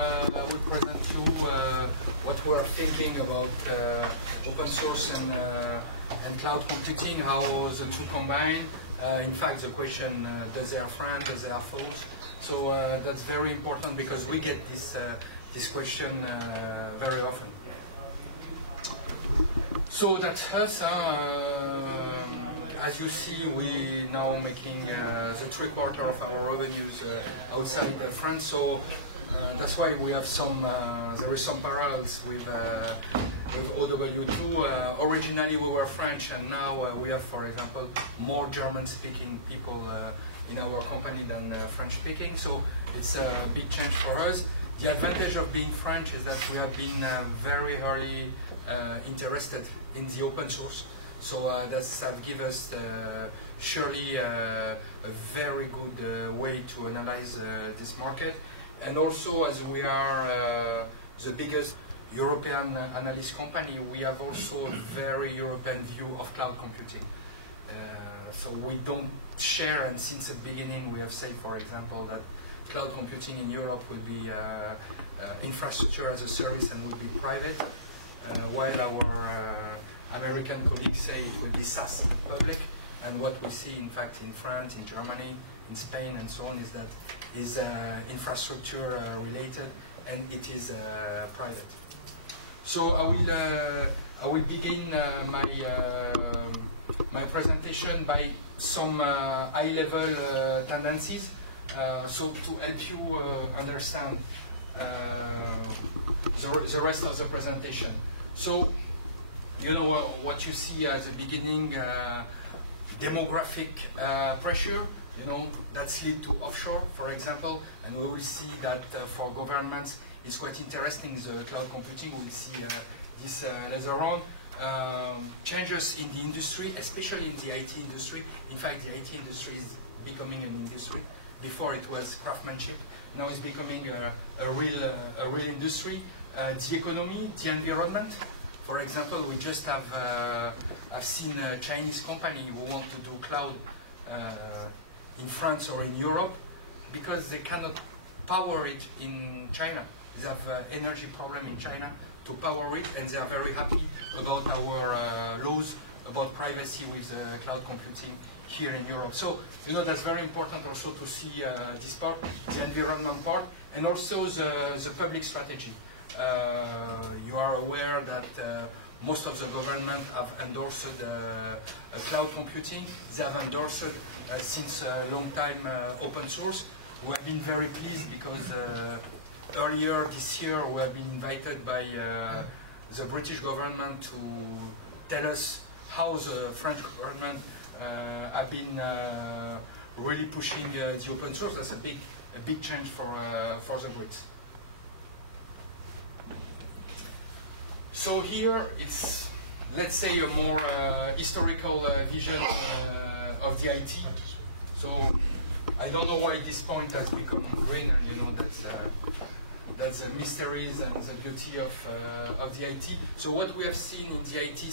I will present you what we are thinking about open source and cloud computing, how the two combine. In fact, the question, does they have friends, does they have foes? So that's very important because we get this question very often. So that's us. As you see, we now making the 3/4 of our revenues outside France. So that's why we have some. There is some parallels with OW2. Originally, we were French, and now we have, for example, more German-speaking people in our company than French-speaking. So it's a big change for us. The advantage of being French is that we have been very early interested in the open source. So that's given us surely a very good way to analyze this market. And also, as we are the biggest European analyst company, we have also a very European view of cloud computing. So we don't share, and since the beginning we have said, for example, that cloud computing in Europe will be infrastructure as a service and will be private, while our American colleagues say it will be SaaS and public. And what we see, in fact, in France, in Germany, in Spain, and so on, is that is infrastructure related, and it is private. So I will begin my presentation by some high-level tendencies. So to help you understand the rest of the presentation. So you know what you see at the beginning, demographic pressure. You know, that's lead to offshore, for example, and we will see that for governments it's quite interesting, the cloud computing. We'll see this later on. Changes in the industry, especially in the IT industry. In fact, the IT industry is becoming an industry. Before it was craftsmanship, now it's becoming a real industry. The economy, the environment. For example, we just have I've seen a Chinese company who want to do cloud in France or in Europe because they cannot power it in China. They have energy problem in China to power it, and they are very happy about our laws about privacy with cloud computing here in Europe. So, you know, that's very important also to see this part, the environment part, and also the public strategy. You are aware that most of the government have endorsed cloud computing. They have endorsed since a long time open source. We have been very pleased because earlier this year we have been invited by the British government to tell us how the French government have been really pushing the open source. That's a big change for the Brits. So here it's, let's say, a more historical vision of the IT. So I don't know why this point has become green, and you know that's the mysteries and the beauty of the IT. So what we have seen in the IT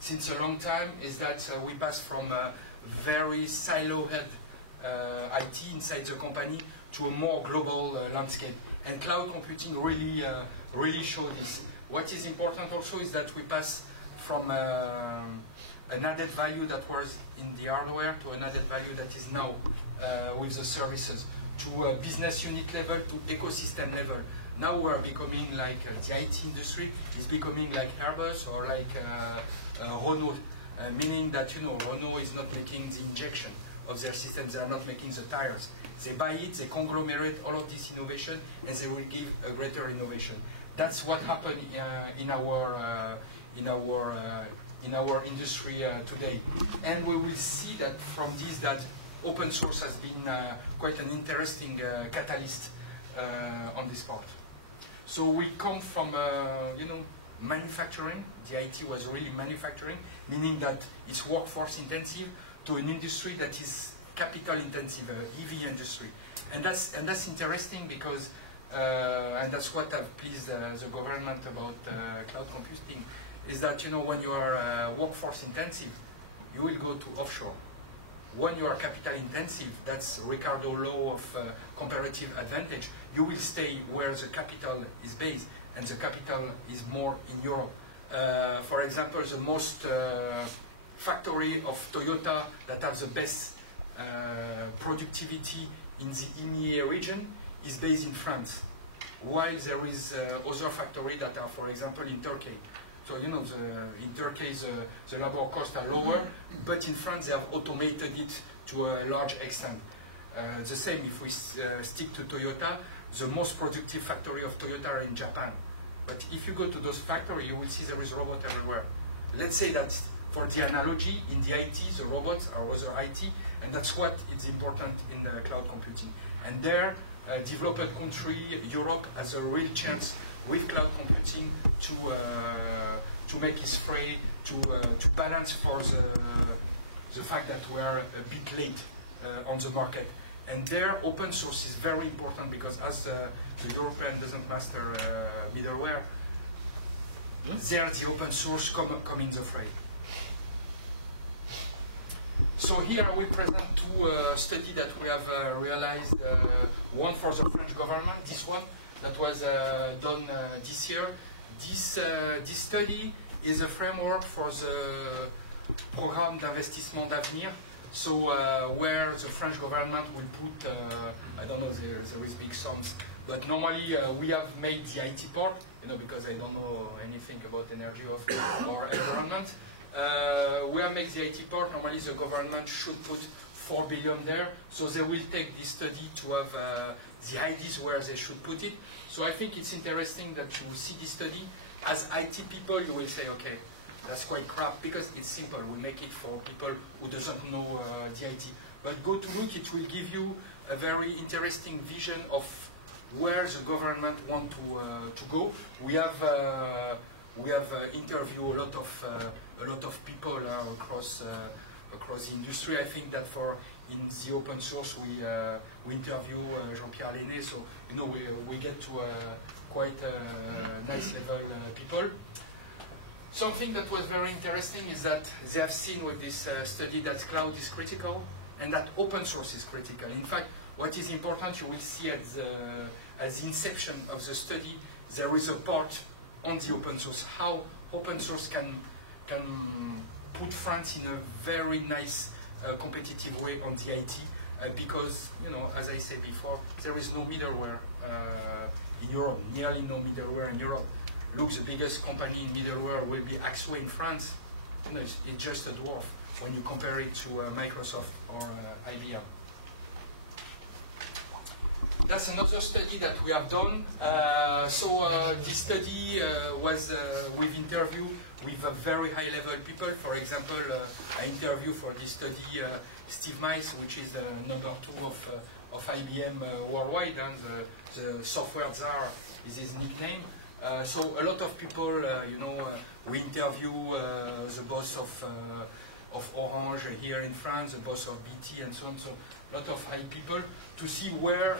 since a long time is that we pass from a very silo-head IT inside the company to a more global landscape. And cloud computing really shows this. What is important also is that we pass from an added value that was in the hardware to an added value that is now with the services, to a business unit level, to ecosystem level. Now we are becoming like the IT industry is becoming like Airbus or like Renault, meaning that, you know, Renault is not making the injection of their systems, they are not making the tires. They buy it, they conglomerate all of this innovation, and they will give a greater innovation. That's what happened in our industry today. And we will see that from this that open source has been quite an interesting catalyst on this part. So we come from, you know, manufacturing. The IT was really manufacturing, meaning that it's workforce intensive, to an industry that is capital intensive, EV industry. And that's interesting because, and that's what have pleased the government about cloud computing, is that, you know, when you are workforce intensive, you will go to offshore. when you are capital intensive, that's Ricardo law of comparative advantage, you will stay where the capital is based, and the capital is more in Europe. For example, the most factory of Toyota that have the best productivity in the EMEA region is based in France, while there is other factory that are, for example, in Turkey. So, you know, in Turkey, the labor costs are lower, but in France, they have automated it to a large extent. The same if we stick to Toyota, the most productive factory of Toyota are in Japan. But if you go to those factories, you will see there is robot everywhere. Let's say that for the analogy, in the IT, the robots are other IT, and that's what is important in the cloud computing. And there, developed country, Europe, has a real chance with cloud computing to make it free, to balance for the fact that we are a bit late on the market. And there, open source is very important because as the European doesn't master middleware, there the open source come in the fray. So here I will present two studies that we have realized, one for the French government, this one that was done this year. This study is a framework for the Programme d'Investissement d'Avenir, so where the French government will put, I don't know, there is big sums, but normally we have made the IT part, you know, because I don't know anything about energy or environment. We have made the IT part. Normally the government should put 4 billion there, so they will take this study to have the ideas where they should put it. So I think it's interesting that you see this study. As IT people, you will say, okay, that's quite crap, because it's simple. We make it for people who doesn't know the IT. But go to look, it will give you a very interesting vision of where the government want to go. We have interviewed a lot of people across the industry. I think that in the open source we interview Jean-Pierre Lenné, so you know we get to quite nice level people. Something that was very interesting is that they have seen with this study that cloud is critical and that open source is critical. In fact, what is important, you will see at the inception of the study, there is a part on the open source, how open source can put France in a very nice competitive way on the IT, because, you know, as I said before, there is no middleware in Europe, nearly no middleware in Europe. Look, the biggest company in middleware will be Axway in France. You know, it's just a dwarf when you compare it to Microsoft or IBM. That's another study that we have done. This study was with interview with a very high-level people. For example, I interviewed for this study Steve Mice, which is the number 2 of IBM worldwide, and the software czar is his nickname. So a lot of people, you know, we interview the boss of Orange here in France, the boss of BT, and so on. So a lot of high people to see where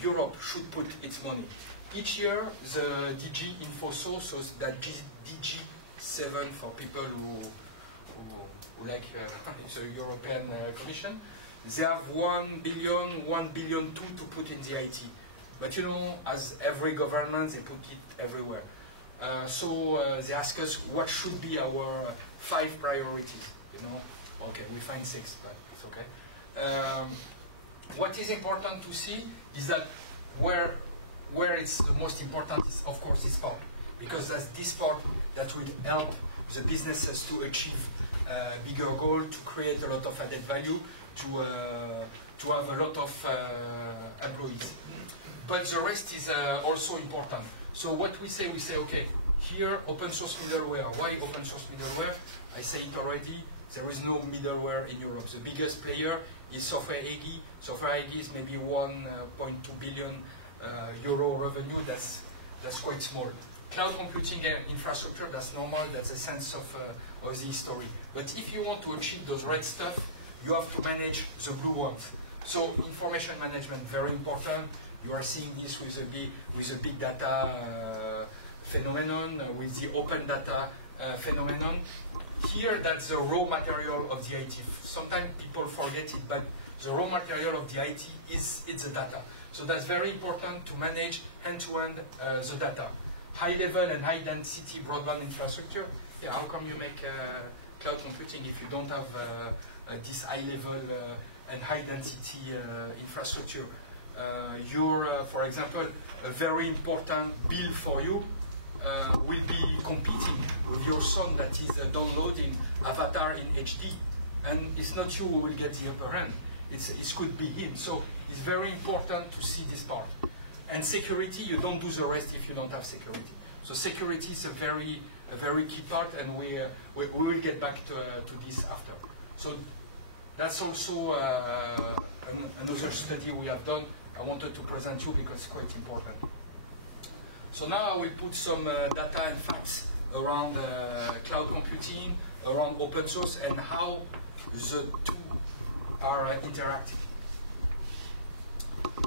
Europe should put its money. Each year, the DG InfoSource, so that DG7 for people who like the European Commission, they have 1 billion, 1 billion too to put in the IT. But you know, as every government, they put it everywhere. They ask us what should be our 5 priorities. You know, okay, we find 6, but it's okay. What is important to see is that where it's the most important is, of course, this part, because that's this part that will help the businesses to achieve a bigger goal, to create a lot of added value, to have a lot of employees. But the rest is also important. So what we say, okay, here open source middleware. Why open source middleware? I say it already. There is no middleware in Europe. The biggest player is Software AG. Software AG is maybe 1.2 billion euro revenue. That's quite small. Cloud computing infrastructure, that's normal. That's a sense of the history. But if you want to achieve those red stuff, you have to manage the blue ones. So information management, very important. You are seeing this with the big data phenomenon, with the open data phenomenon. here that's the raw material of the IT. Sometimes people forget it, but the raw material of the IT is the data. So that's very important to manage end-to-end the data. High-level and high-density broadband infrastructure. Yeah, how come you make cloud computing if you don't have this high-level and high-density infrastructure? For example, a very important bill for you will be competing with your son that is downloading Avatar in HD. And it's not you who will get the upper hand. It could be him. So it's very important to see this part. And security, you don't do the rest if you don't have security. So security is a very key part, and we will get back to this after. So that's also another study we have done. I wanted to present you because it's quite important. So now I will put some data and facts around cloud computing, around open source, and how the two are interacting.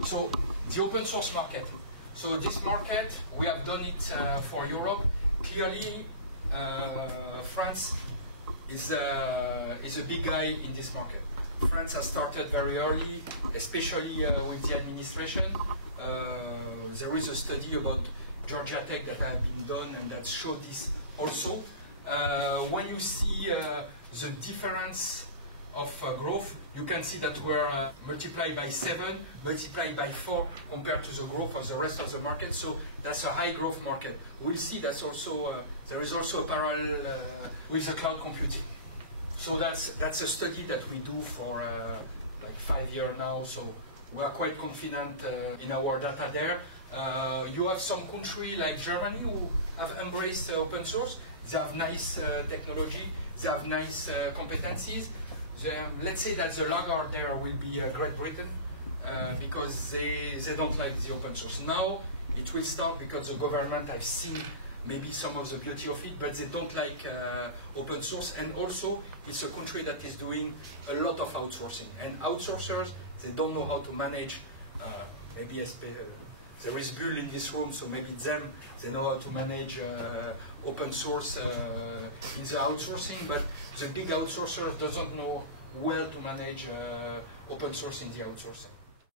So the open source market. So this market, we have done it for Europe. Clearly, France is a big guy in this market. France has started very early, especially with the administration. There is a study about Georgia Tech that has been done and that showed this also. When you see the difference of growth, you can see that we're multiplied by 7, multiplied by 4 compared to the growth of the rest of the market. So that's a high growth market. We'll see that's also there is also a parallel with the cloud computing. So that's a study that we do for like 5 years now. So we are quite confident in our data there. You have some country like Germany who have embraced open source. They have nice technology. They have nice competencies. Let's say that the laggard there will be Great Britain because they don't like the open source. Now it will start because the government has seen maybe some of the beauty of it, but they don't like open source. And also it's a country that is doing a lot of outsourcing. And outsourcers, they don't know how to manage, maybe there is Bull in this room, so maybe they know how to manage open source in the outsourcing, but the big outsourcer doesn't know well to manage open source in the outsourcing.